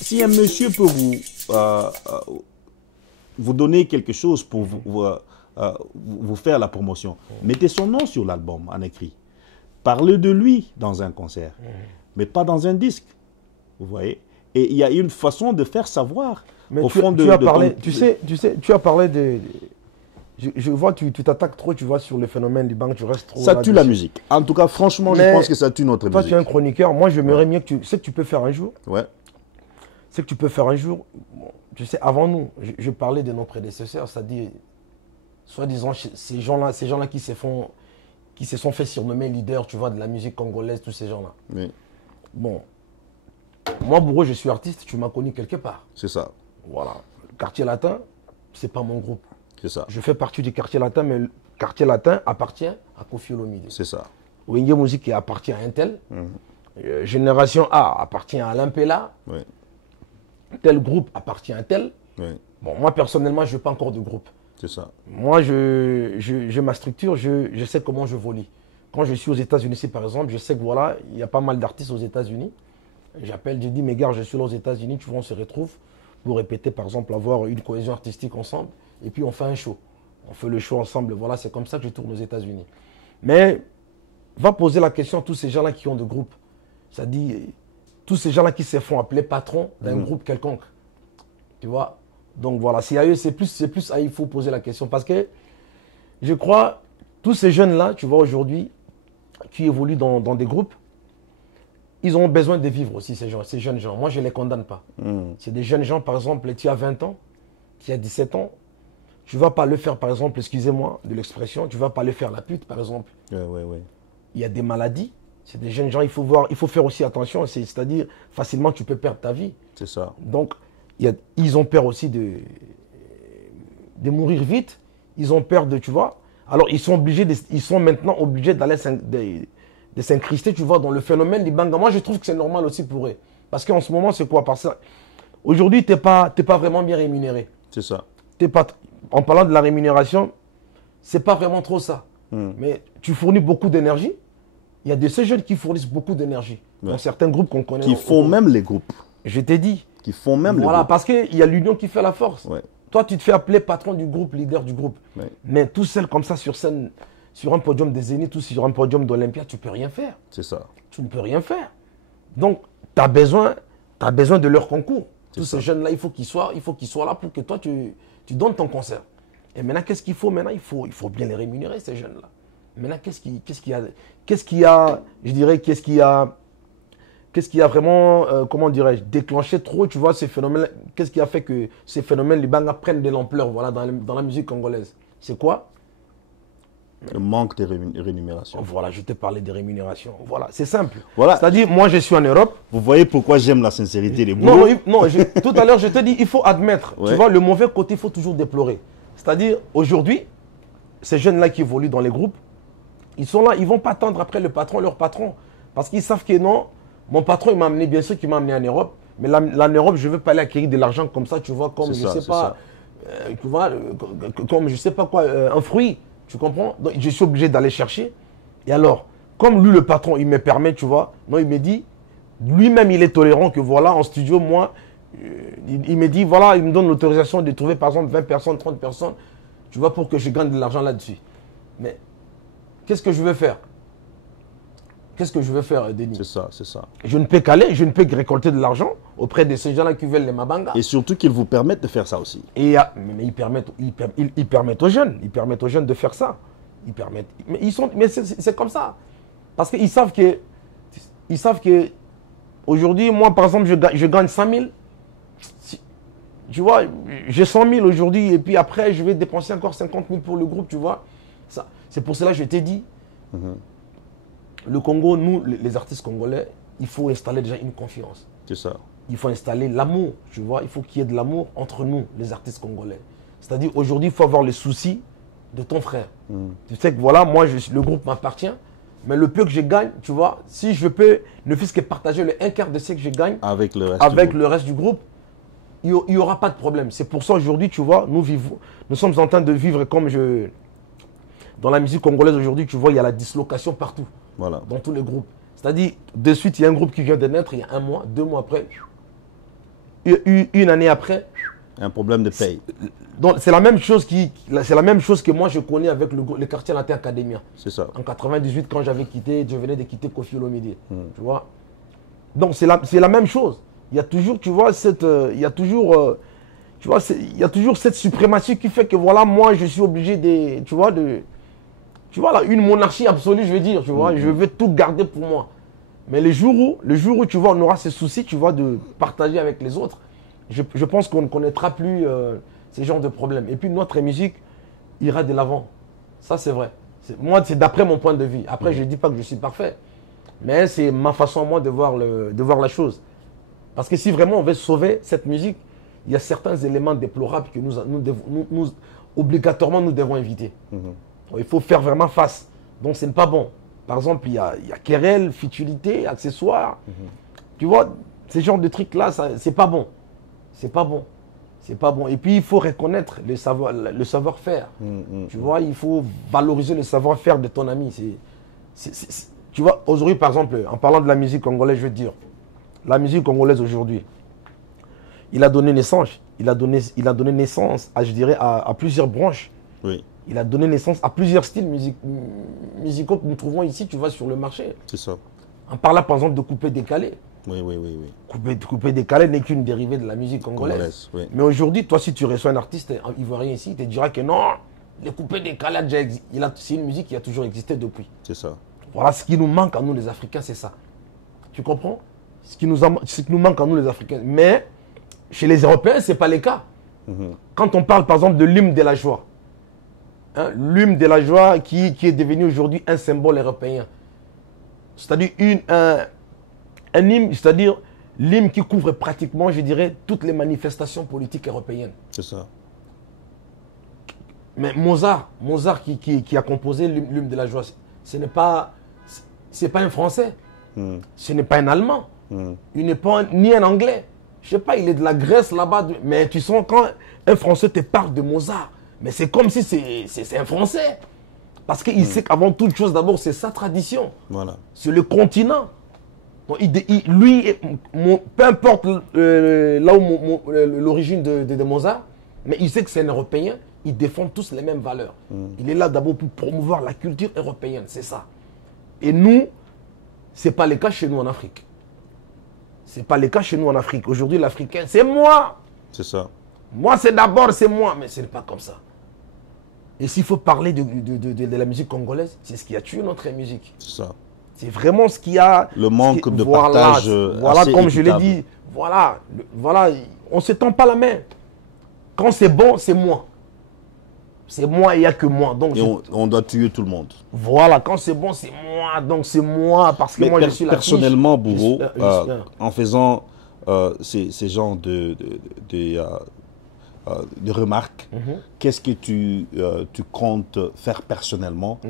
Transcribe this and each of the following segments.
Si un monsieur peut vous donner quelque chose pour vous faire la promotion, mettez son nom sur l'album en écrit. Parlez de lui dans un concert, mais pas dans un disque. Vous voyez? Et il y a une façon de faire savoir. Mais au tu, fond tu de as parlé, ton... tu sais, tu as parlé de... Je vois, tu t'attaques trop, tu vois, sur le phénomène du bang, tu restes trop... Ça tue la musique. En tout cas, franchement, Mais je pense que ça tue notre toi, musique. tu es un chroniqueur. Moi, j'aimerais mieux que tu... sais que tu peux faire un jour. Ouais. C'est que tu peux faire un jour. Bon, tu sais, avant nous, je parlais de nos prédécesseurs, c'est-à-dire, soi-disant, ces gens-là qui se sont fait surnommer leaders, tu vois, de la musique congolaise, tous ces gens-là. Oui. Bon, moi, Bourreau, je suis artiste, tu m'as connu quelque part. C'est ça. Voilà. Le Quartier Latin, c'est pas mon groupe. C'est ça. Je fais partie du Quartier Latin, mais le Quartier Latin appartient à Koffi Olomide. C'est ça. Wenge Musique appartient à Intel. Génération A appartient à Alain Pella. Oui. Tel groupe appartient à tel. Oui. Bon, moi, personnellement, je ne veux pas encore de groupe. C'est ça. Moi, j'ai ma structure, je sais comment je volis. Quand je suis aux États-Unis, par exemple, je sais que voilà, il y a pas mal d'artistes aux États-Unis. J'appelle, je dis, mes gars, je suis là aux États-Unis, tu vois, on se retrouve pour répéter, par exemple, avoir une cohésion artistique ensemble. Et puis, on fait un show. On fait le show ensemble. Voilà, c'est comme ça que je tourne aux États-Unis. Mais, va poser la question à tous ces gens-là qui ont de groupes. Ça dit, tous ces gens-là qui se font appeler patrons d'un groupe quelconque. Tu vois? Donc voilà, c'est à eux, c'est plus à eux il faut poser la question. Parce que je crois, tous ces jeunes-là, tu vois, aujourd'hui, qui évoluent dans des groupes, ils ont besoin de vivre aussi, ces jeunes gens. Moi, je ne les condamne pas. C'est des jeunes gens, par exemple, qui a 20 ans, qui a 17 ans. Tu ne vas pas le faire, par exemple, excusez-moi de l'expression, tu ne vas pas le faire la pute, par exemple. Ouais. Il y a des maladies. C'est des jeunes gens, il faut faire aussi attention. C'est-à-dire, facilement, tu peux perdre ta vie. C'est ça. Donc, ils ont peur aussi de mourir vite. Ils ont peur de, tu vois. Alors, ils sont maintenant obligés d'aller de s'incruster, tu vois, dans le phénomène du banga. Moi, je trouve que c'est normal aussi pour eux. Parce qu'en ce moment, c'est quoi? Parce que aujourd'hui, tu n'es pas vraiment bien rémunéré. C'est ça. En parlant de la rémunération, c'est pas vraiment trop ça. Mais tu fournis beaucoup d'énergie. Il y a de ces jeunes qui fournissent beaucoup d'énergie. Dans certains groupes qu'on connaît. Qui font même les groupes. Je t'ai dit. Qui font même les groupes. Voilà, parce qu'il y a l'union qui fait la force. Ouais. Toi, tu te fais appeler patron du groupe, leader du groupe. Ouais. Mais tout seul comme ça sur scène, sur un podium des Zénith ou sur un podium d'Olympia, tu ne peux rien faire. C'est ça. Tu ne peux rien faire. Donc, tu as besoin de leur concours. Tous ces jeunes-là, il faut qu'ils soient là pour que toi, tu donnes ton concert. Et maintenant, qu'est-ce qu'il faut? Maintenant, il faut bien les rémunérer, ces jeunes-là. Maintenant, qu'est-ce qui a vraiment, comment dirais-je, déclenché trop, tu vois, ces phénomènes? Qu'est-ce qui a fait que ces phénomènes, les bangas prennent de l'ampleur, voilà, dans la musique congolaise? C'est quoi? Le manque de rémunération. Voilà, je t'ai parlé des rémunérations. Voilà, c'est simple. Voilà. C'est-à-dire, moi, je suis en Europe. Vous voyez pourquoi j'aime la sincérité des boulots? Non, tout à l'heure, je te dis, il faut admettre. Ouais. Tu vois, le mauvais côté, il faut toujours déplorer. C'est-à-dire, aujourd'hui, ces jeunes-là qui évoluent dans les groupes, ils sont là, ils ne vont pas attendre après leur patron. Parce qu'ils savent que non, mon patron, il m'a amené, bien sûr qu'il m'a amené en Europe. Mais là, en Europe, je ne veux pas aller acquérir de l'argent comme ça, tu vois, comme, je sais pas, tu vois, comme, je sais pas quoi, un fruit, tu comprends? Donc, je suis obligé d'aller chercher. Et alors, comme lui, le patron, il me permet, tu vois, non, il me dit, lui-même, il est tolérant que voilà, en studio, moi, il me dit, voilà, il me donne l'autorisation de trouver, par exemple, 20 personnes, 30 personnes, tu vois, pour que je gagne de l'argent là-dessus. Mais qu'est-ce que je veux faire? Qu'est-ce que je veux faire, Denis? C'est ça, c'est ça. Je ne peux qu'aller, je ne peux que récolter de l'argent auprès de ces gens-là qui veulent les Mabanga. Et surtout qu'ils vous permettent de faire ça aussi. Mais ils permettent aux jeunes, de faire ça. Mais c'est comme ça. Parce qu'ils savent que, aujourd'hui, moi, par exemple, je gagne 100 000. Tu vois, j'ai 100 000 aujourd'hui et puis après, je vais dépenser encore 50 000 pour le groupe, tu vois. C'est pour cela que je t'ai dit, le Congo, nous, les artistes congolais, il faut installer déjà une confiance. C'est ça. Il faut installer l'amour, tu vois. Il faut qu'il y ait de l'amour entre nous, les artistes congolais. C'est-à-dire, aujourd'hui, il faut avoir les soucis de ton frère. Tu sais que voilà, moi, le groupe m'appartient, mais le peu que je gagne, tu vois, si je peux, ne fût-ce que partager le un quart de ce que je gagne avec le reste du groupe, il n'y aura pas de problème. C'est pour ça aujourd'hui, tu vois, nous sommes en train de vivre comme dans la musique congolaise aujourd'hui, tu vois, il y a la dislocation partout. Voilà. Dans tous les groupes. C'est-à-dire, de suite, il y a un groupe qui vient de naître, il y a 1 mois, 2 mois après, une année après. Un problème de paye. Donc, c'est la même chose que moi je connais avec le quartier latin Academia. C'est ça. En 98, quand je venais de quitter Koffi Olomide. Tu vois. Donc, c'est la même chose. Il y a toujours, tu vois, il y a toujours cette suprématie qui fait que, voilà, moi, je suis obligé tu vois, là, une monarchie absolue, je veux dire, tu vois, je veux tout garder pour moi. Mais le jour où, tu vois, on aura ce souci, tu vois, de partager avec les autres, je pense qu'on ne connaîtra plus ces genres de problèmes. Et puis, notre musique ira de l'avant. Ça, c'est vrai. Moi, c'est d'après mon point de vue. Après, je ne dis pas que je suis parfait. Mais c'est ma façon, moi, de voir la chose. Parce que si vraiment on veut sauver cette musique, il y a certains éléments déplorables que obligatoirement, nous devons éviter. Il faut faire vraiment face. Donc, ce n'est pas bon. Par exemple, il y a querelle, futilité, accessoires. Tu vois, ces genres de trucs-là, c'est pas bon. C'est pas bon. C'est pas bon. Et puis, il faut reconnaître le savoir-faire. Tu vois, il faut valoriser le savoir-faire de ton ami. Tu vois, aujourd'hui, par exemple, en parlant de la musique congolaise, je veux dire, la musique congolaise aujourd'hui, il a donné naissance à, je dirais, à plusieurs branches. Oui. Il a donné naissance à plusieurs styles musicaux que nous trouvons ici, tu vois, sur le marché. C'est ça. En parlant, par exemple, de coupé-décalé. Oui. Coupé-décalé n'est qu'une dérivée de la musique congolaise. Oui. Mais aujourd'hui, toi, si tu reçois un artiste ivoirien ici, il te dira que non, le coupé-décalé a déjà existé. C'est une musique qui a toujours existé depuis. C'est ça. Voilà, ce qui nous manque à nous, les Africains, c'est ça. Tu comprends? Ce qui nous manque à nous, les Africains. Mais chez les Européens, ce n'est pas le cas. Quand on parle, par exemple, de l'hymne de la joie, hein, l'hymne de la joie qui est devenu aujourd'hui un symbole européen. C'est-à-dire un hymne, c'est-à-dire l'hymne qui couvre pratiquement, je dirais, toutes les manifestations politiques européennes. C'est ça. Mais Mozart qui a composé l'hymne de la joie, ce n'est pas un Français, ce n'est pas un Allemand, il n'est pas ni un Anglais. Je sais pas, il est de la Grèce là-bas. Mais tu sens quand un Français te parle de Mozart, mais c'est comme si c'est un Français. Parce qu'il sait qu'avant toute chose, d'abord, c'est sa tradition. Voilà. C'est le continent. Donc, lui, peu importe là où l'origine de Mozart, mais il sait que c'est un Européen, ils défendent tous les mêmes valeurs. Il est là d'abord pour promouvoir la culture européenne, c'est ça. Et nous, ce n'est pas le cas chez nous en Afrique. Ce n'est pas le cas chez nous en Afrique. Aujourd'hui, l'Africain, c'est moi. C'est ça. Moi, c'est d'abord, c'est moi. Mais ce n'est pas comme ça. Et s'il faut parler de la musique congolaise, c'est ce qui a tué notre musique. C'est ça. C'est vraiment ce qui a... Le manque de partage voilà, assez comme je l'ai équitable. dit. Voilà, on ne se tend pas la main. Quand c'est bon, c'est moi. C'est moi et il n'y a que moi. Donc Et on doit tuer tout le monde. Voilà, quand c'est bon, c'est moi. Donc c'est moi parce que Mais moi je suis la personnellement, Bourreau, fiche. en faisant ces genres de remarques, qu'est-ce que tu comptes faire personnellement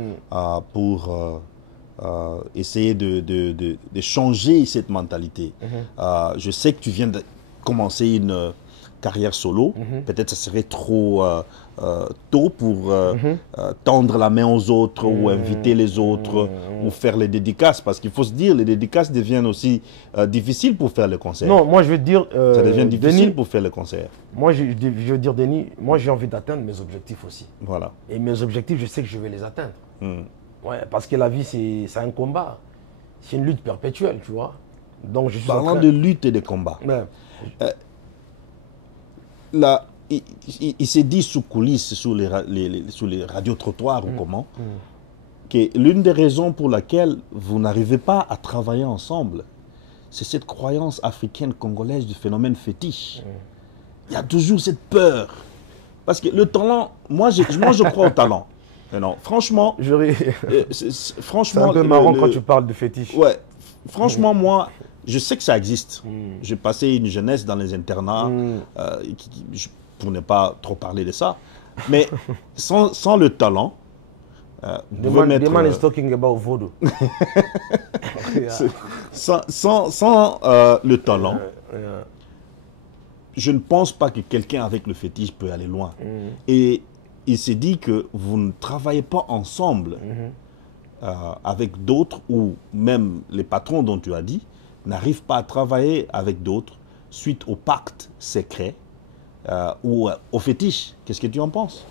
pour essayer de changer cette mentalité? Je sais que tu viens de commencer une carrière solo. Peut-être que ça serait trop tôt pour tendre la main aux autres ou inviter les autres ou faire les dédicaces. Parce qu'il faut se dire, les dédicaces deviennent aussi difficiles pour faire le concert. Non, moi je veux dire... ça devient difficile Denis, pour faire le concert. moi je veux dire, Denis, moi j'ai envie d'atteindre mes objectifs aussi. Voilà. Et mes objectifs, je sais que je vais les atteindre. Ouais, parce que la vie, c'est un combat. C'est une lutte perpétuelle, tu vois. Donc je suis Parlant de lutte et de combat, là, il s'est dit sous coulisses, sous les radiotrottoirs ou comment, que l'une des raisons pour laquelle vous n'arrivez pas à travailler ensemble, c'est cette croyance africaine congolaise du phénomène fétiche. Il y a toujours cette peur. Parce que le talent, moi je crois au talent. Non, franchement, c'est un peu marrant quand tu parles de fétiche. Ouais, franchement, moi, je sais que ça existe. J'ai passé une jeunesse dans les internats, pour ne pas trop parler de ça. Mais sans le talent, The man is talking about voodoo. sans le talent, je ne pense pas que quelqu'un avec le fétiche peut aller loin. Et il s'est dit que vous ne travaillez pas ensemble avec d'autres, ou même les patrons dont tu as dit, n'arrivent pas à travailler avec d'autres suite au pacte secret ou au fétiche. Qu'est-ce que tu en penses?